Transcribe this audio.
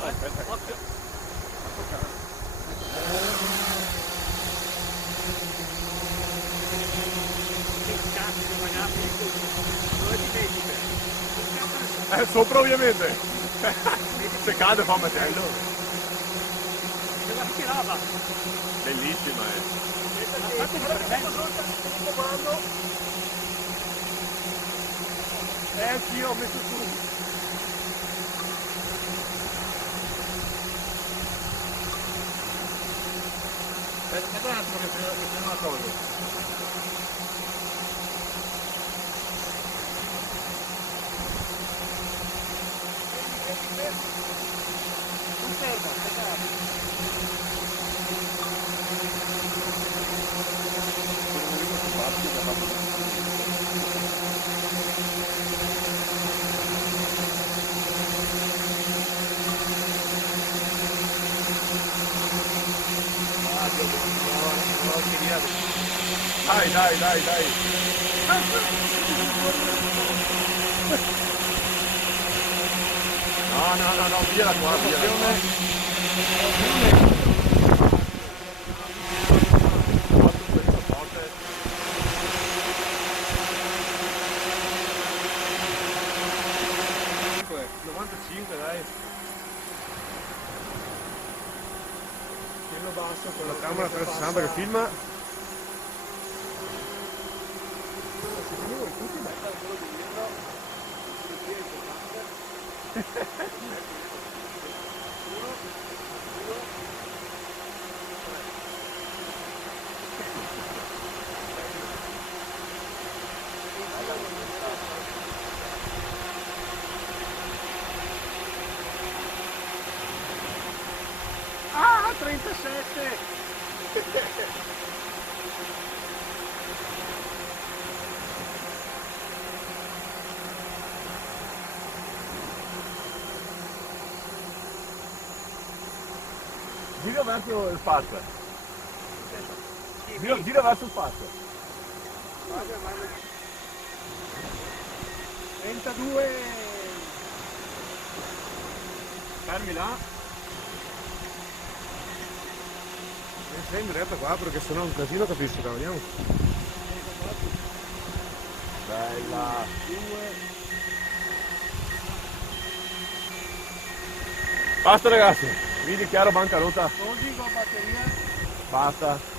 Aspetta. Occhio. Che cazzo ragazzi, dove ti vedi te? Sopra ovviamente. Se cade fa macello. C'è la schierava. Bellissima Fate per me. Anch'io ho messo su. Aspetta un attimo che prendo una cosa. Non serve, aspetta. Dai. No, via la tua, dai. Quello basso, Con la camera 360 che filma. Ah, 37! Gira verso il spazio. Gira verso il spazio. 32! Fermi là. sei in diretta qua perché sennò un casino capisco, cavoliamo. Bella. Basta ragazzi, vi dichiaro bancarotta. Così con batteria. Basta.